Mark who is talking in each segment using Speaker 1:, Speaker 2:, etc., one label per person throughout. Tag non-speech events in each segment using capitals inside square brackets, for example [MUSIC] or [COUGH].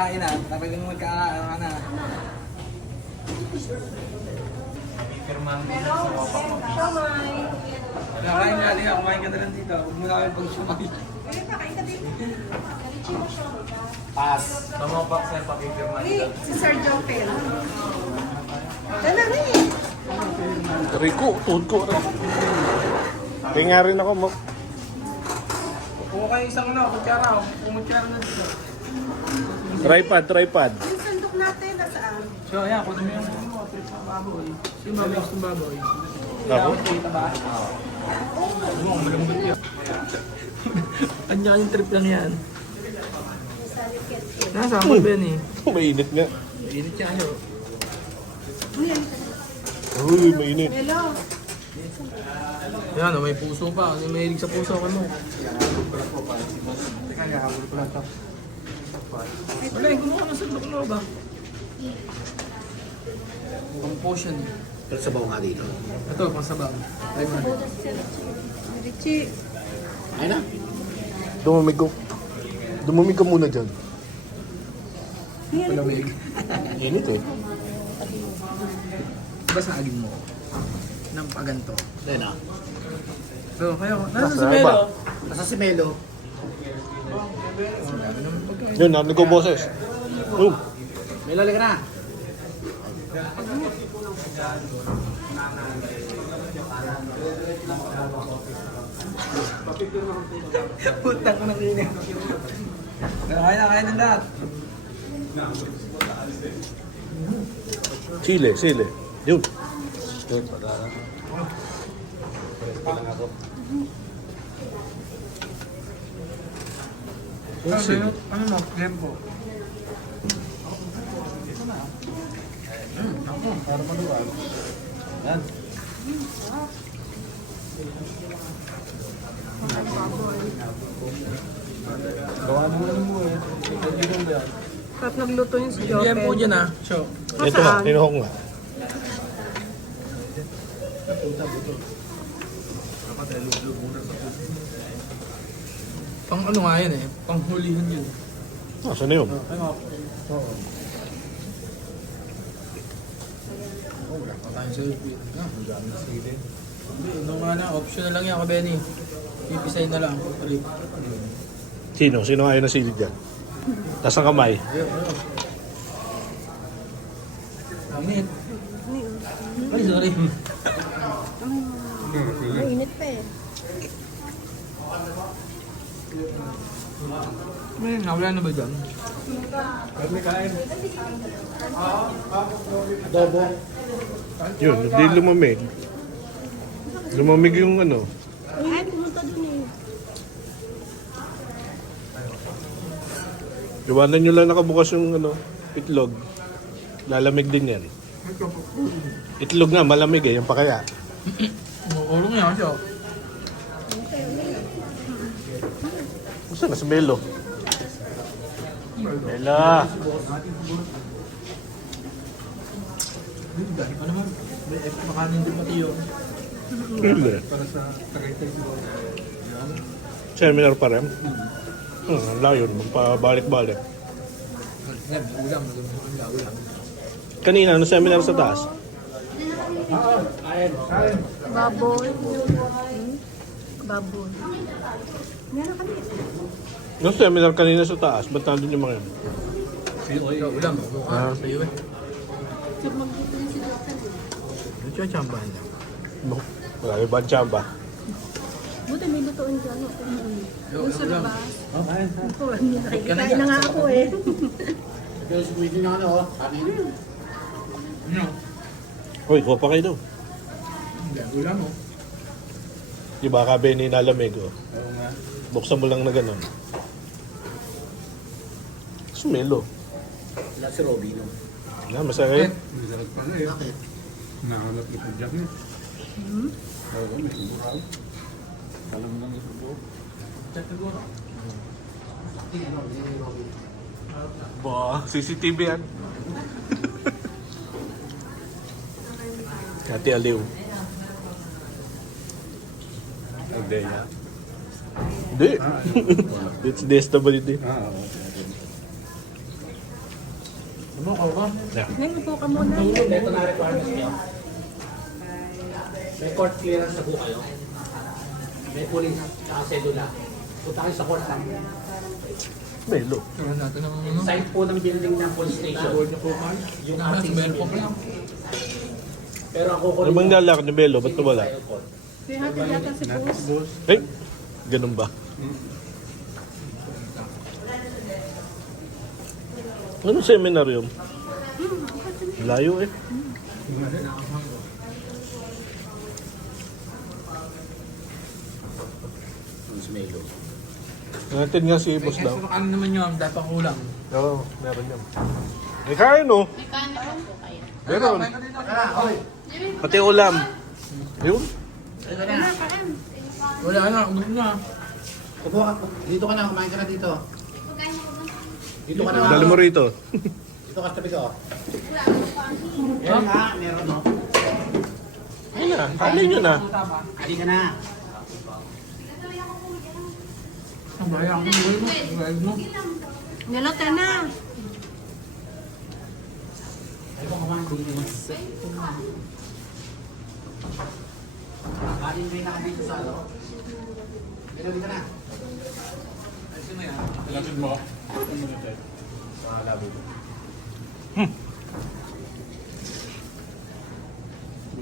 Speaker 1: Kain na, tapos yung magkakaano ka na. Wala, kain ka, Liha. Kumain ka na lang dito. Huwag mo na kami pag sumay. Pass. Tumapak sa'yo, pakipirma nila.
Speaker 2: Si Sir Jopel. Dala rin.
Speaker 3: Rico, tuhod ko. Nga rin ako mo.
Speaker 1: Kung kayo isang ano, kutsara. Kung kutsara na dito.
Speaker 3: Tripod, tripod.
Speaker 2: Yung sandok natin, nasaan?
Speaker 1: So, ayan, kunin mo yung ano, trip ng baboy. Ba gustong baboy?
Speaker 3: Ako?
Speaker 1: Kita ba? Oo, malambot yun. Kanya yung trip lang yan. Nasa ako Ben eh. [LAUGHS]
Speaker 3: Mainit nga.
Speaker 1: Init siya ano.
Speaker 3: Uy, mainit.
Speaker 2: Hello.
Speaker 1: Yan, oh, may puso pa. May hilig sa puso ka mo. Teka, nakakabul ko lang ito. Wala, eh, gumawa ng sandok na ba? Pang potion.
Speaker 4: Pero sabaw nga dito.
Speaker 1: Ito, pang sabaw. Ay, man.
Speaker 2: Richie.
Speaker 4: Ay na.
Speaker 3: Dumamig ko. Dumamig ka muna dyan.
Speaker 1: Palamig.
Speaker 3: Init eh.
Speaker 1: Basagin mo. Ng paganto.
Speaker 4: Ayun na.
Speaker 1: So, kayo, nasa si Melo?
Speaker 4: Nasa si Melo.
Speaker 3: Yun, narinig ko boses. Oh,
Speaker 4: Melo, halika na.
Speaker 1: Putang ng init. Kaya na, kaya na lahat.
Speaker 3: sile, sile. Yun.
Speaker 1: Ano, sa'yo? ano mo? Tempo. Gawa mo ano mo eh.
Speaker 2: Tapos nagluto yung si
Speaker 1: Bigyan po
Speaker 2: Jopel.
Speaker 1: dyan ah. Show.
Speaker 3: Ito nga, tinuhong nga.
Speaker 1: Pang ano nga yan eh. Pang hulihan yun.
Speaker 3: Ah, saan na yun?
Speaker 1: Ay nga. Oo. Oh, wala pa tayong selfie. Ah, ang dami sili. Hindi, ano nga na, option na lang yan ka Benny. Pipisay na lang. Ulit.
Speaker 3: Sino? Sino ayaw na sili dyan? Tasang kamay.
Speaker 1: Ayun, ayun. Langit. Ay, sorry.
Speaker 2: Mainit pa eh.
Speaker 1: May nawala na ba dyan?
Speaker 3: Yun, hindi lumamig. Lumamig yung ano.
Speaker 2: Ay, pumunta dun eh.
Speaker 3: Iwanan nyo lang nakabukas yung ano, itlog. Lalamig din yan. Itlog nga, malamig eh, yung pakaya.
Speaker 1: Ulong yan siya.
Speaker 3: Gusto na sa Melo. Mela!
Speaker 1: Ano naman? May extra makanin din pati yun.
Speaker 3: Hindi.
Speaker 1: Para sa Tagaytay siguro.
Speaker 3: Seminar pa rin. Hmm, ang layo.
Speaker 1: Ang ulam.
Speaker 3: Kanina, ano seminar sa taas?
Speaker 2: Baboy. Hmm? Baboy. Meron kami.
Speaker 3: Yung seminar kanina sa taas, ba't nandun yung mga yun?
Speaker 1: Ikaw, ulam. Mukha sa iyo eh. Ano siya chambahan niya?
Speaker 3: Bo- Marami ba ang tsamba?
Speaker 2: Buti may lutuin dyan. no? Yung sa
Speaker 1: ulam.
Speaker 2: labas.
Speaker 1: Oh, kain.
Speaker 2: Na nga ako eh.
Speaker 4: Pero Quinty na ano, oh. Kanin.
Speaker 1: Ano?
Speaker 3: Uy, kuha pa kayo daw.
Speaker 1: Ulam mo.
Speaker 3: Di ba ka Benny nalamig oh.
Speaker 1: Oo nga.
Speaker 3: Buksan mo lang na ganun. Smelo.
Speaker 4: Wala si Robby no.
Speaker 3: Na, masaya yun.
Speaker 5: Masarap pala eh.
Speaker 4: Bakit?
Speaker 5: Nakakalap ito dyan eh. Oo, may siguro. Alam lang ito po.
Speaker 1: Check siguro.
Speaker 3: Ba, CCTV yan. [LAUGHS] Kati Aliw. Hindi ya. Hindi. [LAUGHS] It's DSWD.
Speaker 5: Ah, oo.
Speaker 1: Ano ka ba?
Speaker 2: Ngayon po ka muna.
Speaker 4: Ito na requirements niyo. May court clearance na po kayo. May police, tsaka sedula. Punta kayo sa court lang.
Speaker 3: Melo.
Speaker 1: Tignan natin ang ano.
Speaker 4: Side po ng building ng police station. Yung
Speaker 1: Nasa
Speaker 4: RTC
Speaker 1: bell ko
Speaker 4: building.
Speaker 1: lang.
Speaker 4: Pero ang
Speaker 3: Ano
Speaker 4: kukunin
Speaker 3: bang nalakad ni Melo? Ba't wala?
Speaker 2: May hatid yata si boss.
Speaker 3: Eh, ganun ba? Anong seminar yun? Layo eh. Natin nga si boss
Speaker 1: Eh,
Speaker 3: daw.
Speaker 1: so ano naman yun, dapat kulang.
Speaker 3: Oo, meron yan. May kain oh. Meron. Pati ulam. Yun.
Speaker 1: Wala na, ubus na.
Speaker 4: Upo ka. Dito ka na, kumain ka na dito. Dito ka na.
Speaker 3: Dali mo rito.
Speaker 4: Dito ka sa tabi ko. Meron ka, meron no.
Speaker 3: Ayun na, kain nyo na.
Speaker 4: Ali ka na.
Speaker 1: Ang baya ako ng mo. Ang mo.
Speaker 2: Nilote na.
Speaker 4: Ay ko kumain. Kanin may nakabito sa ano. Meron ka na.
Speaker 5: Lapit mo.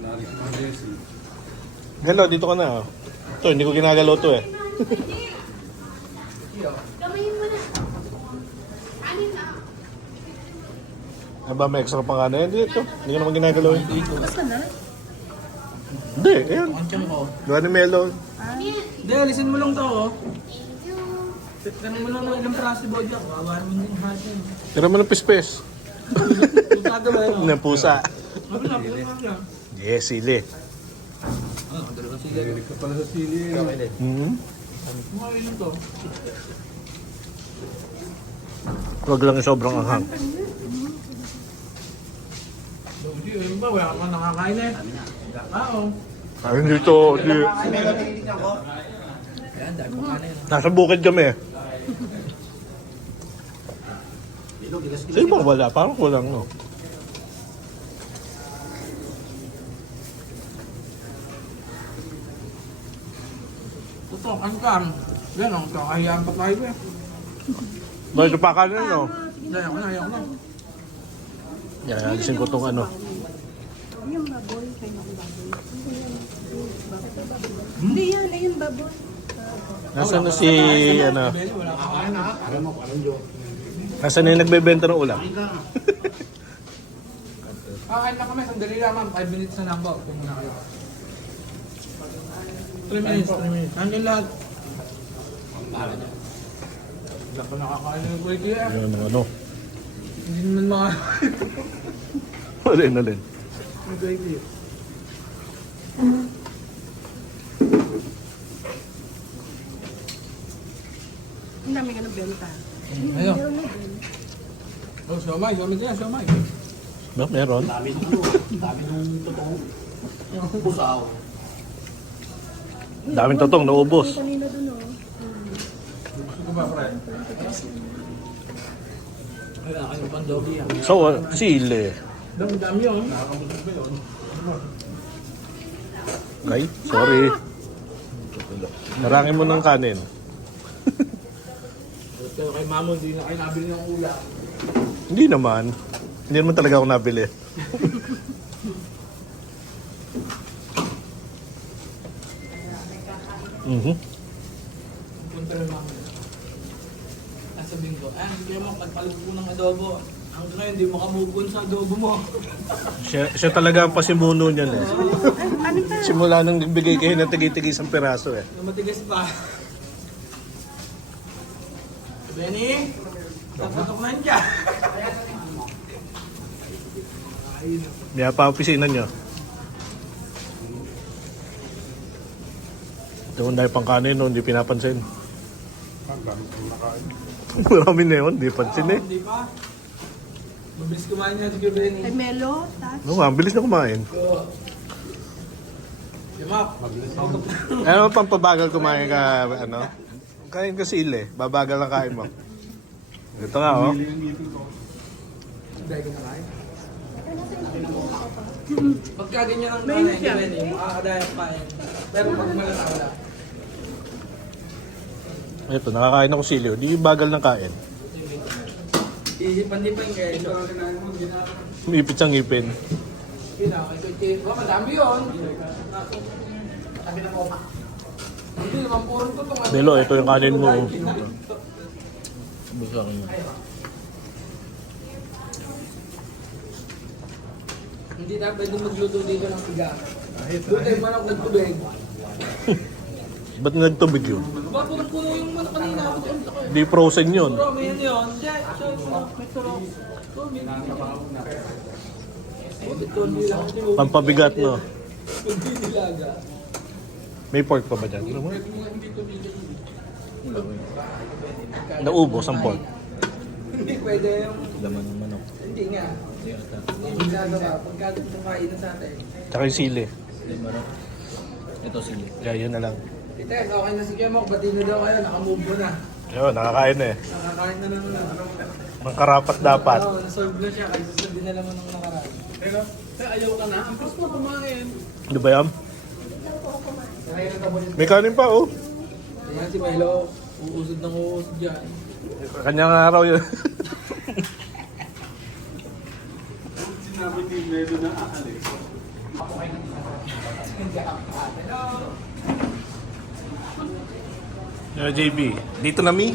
Speaker 5: Rin mga Jesse.
Speaker 3: Hello, dito ka na. oh. Ito, hindi ko ginagalaw to eh.
Speaker 2: Gamayin mo na. Anin na.
Speaker 3: Ano ba, may extra pang ano? Hindi ito. Hindi ko naman ginagalaw eh.
Speaker 2: Ka na.
Speaker 3: Hindi, ayan.
Speaker 1: Ang tiyan ko.
Speaker 3: Gawa ni Melo.
Speaker 1: Hindi, alisin mo lang to, oh. Ganun mo lang ng ilang praso si Bojack. Wawa naman din hati.
Speaker 3: Tira mo ng pispes.
Speaker 1: Yung gagawa yun.
Speaker 3: Ng pusa.
Speaker 1: Na.
Speaker 3: Yes, sili.
Speaker 1: Ano, dalawa sila.
Speaker 5: Mahilig ka pala sa sili. eh.
Speaker 3: Hmm.
Speaker 1: Ilan to?
Speaker 3: Huwag lang yung sobrang anghang.
Speaker 1: Hindi, yun ba? Wala ka nakakain eh.
Speaker 3: Ayun dito, di.
Speaker 1: Ayan, dahil pa kanin.
Speaker 3: nasa bukid kami.
Speaker 4: Dito, gilas
Speaker 3: Sa iba wala, parang walang no.
Speaker 1: Totoo, ka? Yan, ang kakahiyaan pa tayo eh.
Speaker 3: Bakit pa kanin no?
Speaker 1: Ayaw ko na, ayaw ko na.
Speaker 3: Yan, alisin ko tong ano.
Speaker 2: Yung baboy. Kayo ng baboy. Hindi yan. Ayun baboy.
Speaker 3: Nasaan na si, ano,
Speaker 4: na.
Speaker 3: Nasaan na yung nagbebenta ng ulam?
Speaker 4: Kain ka. [LAUGHS]
Speaker 1: Kakain lang kami, sandali lang ma'am. 5 minutes na lang po. Kung muna kayo. 3 minutes, 3 minutes. Nandiyan lahat. Wala pa nakakain ng kuya kaya.
Speaker 3: Yan, ano.
Speaker 1: Hindi naman mga... [LAUGHS]
Speaker 3: Alin, alin.
Speaker 2: Ang dami ka ng benta.
Speaker 1: Ayun. Oh, siomay, siomay din, siomay.
Speaker 3: No, meron.
Speaker 4: Dami nung. Dami nung totoo. Busaw.
Speaker 3: Daming totong naubos.
Speaker 2: Kanina dun oh.
Speaker 1: Gusto ko ba, pre? Wala kayo pang dami yun.
Speaker 3: Ay, sorry. Narangin mo ng kanin.
Speaker 1: Pero kay mamo, hindi na kayo nabili ng ulam.
Speaker 3: Hindi naman. Hindi naman talaga ako nabili. Mhm.
Speaker 1: Punta rin mamo. Sasabihin ko, ah, hindi mo pagpalit ko ng adobo. Hanggang ngayon, hindi mo kamubon sa adobo mo.
Speaker 3: Siya, siya talaga ang pasimuno niyan eh.
Speaker 2: Ano?
Speaker 3: Simula nang nagbigay kayo ng tigi-tigi isang piraso eh.
Speaker 1: Na matigas pa. Benny, tapatok na niya.
Speaker 3: Kaya pa opisina niyo. Ito kung dahil pang kanin no, hindi pinapansin.
Speaker 5: Ang dami kong nakain.
Speaker 3: Marami na yun, hindi pansin eh.
Speaker 1: Hindi pa. Mabilis kumain niya si Benny.
Speaker 2: Ay, Melo. Touch.
Speaker 3: Oo nga, ang bilis na kumain.
Speaker 1: Si Mac.
Speaker 3: Ano pang pabagal kumain ka, ano? Kain ka sili, babagal ang kain mo. Ito nga oh.
Speaker 5: Ko.
Speaker 1: Bego na kain.
Speaker 2: Pa? [LAUGHS]
Speaker 1: Pagka ganyan ang kain, hindi Benny, makakadayang kain. Pero pag malasa wala.
Speaker 3: Ito, nakakain ako sili. Di bagal ng kain.
Speaker 1: Ihipan di pa yung keso.
Speaker 3: Umipit sa ngipin.
Speaker 1: Yun ako, kay Kuya Ba, madami yun. Sabi na ko pa. Hindi naman purong tutong.
Speaker 3: Delo, ito yung kanin mo.
Speaker 1: Hindi na pwede magluto dito ng tiga. Doon tayo manok nagtubig.
Speaker 3: Ba't nagtubig yun?
Speaker 1: Ba, punong-puno yung manok kanina.
Speaker 3: Di frozen yun.
Speaker 1: May yun.
Speaker 3: Pampabigat, no?
Speaker 1: Hindi nilaga.
Speaker 3: May pork pa ba dyan? Ano mo? Naubos ang pork.
Speaker 1: Hindi pwede yung...
Speaker 6: Laman ng manok.
Speaker 1: Hindi nga. Hindi ginagawa. Pagka kumain na sa atin.
Speaker 3: Tsaka yung sili.
Speaker 6: Ito sige.
Speaker 3: Kaya yun na lang.
Speaker 1: Ites, okay na si Kemok. Batiin na daw kayo. Nakamove mo na.
Speaker 3: Yun, nakakain na eh.
Speaker 1: Nakakain na naman na.
Speaker 3: Mangkarapat dapat.
Speaker 1: Oo, nasolve na siya. Kasi sabi na naman nung nakaraan. Pero, ayaw ka na. Ang pas mo kumain.
Speaker 3: Ano ba yan? May kanin pa, oh.
Speaker 1: Ayan si Melo. Uusod ng uusod dyan.
Speaker 3: Kanyang araw yun.
Speaker 5: Sinabi ni Melo na aalis.
Speaker 3: Yo, JB, dito na mi.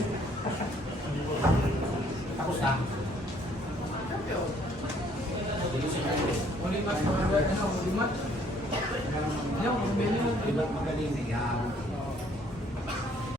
Speaker 1: Ulimat, ano, ulimat. Ayaw, kung benyo.
Speaker 4: Magaling.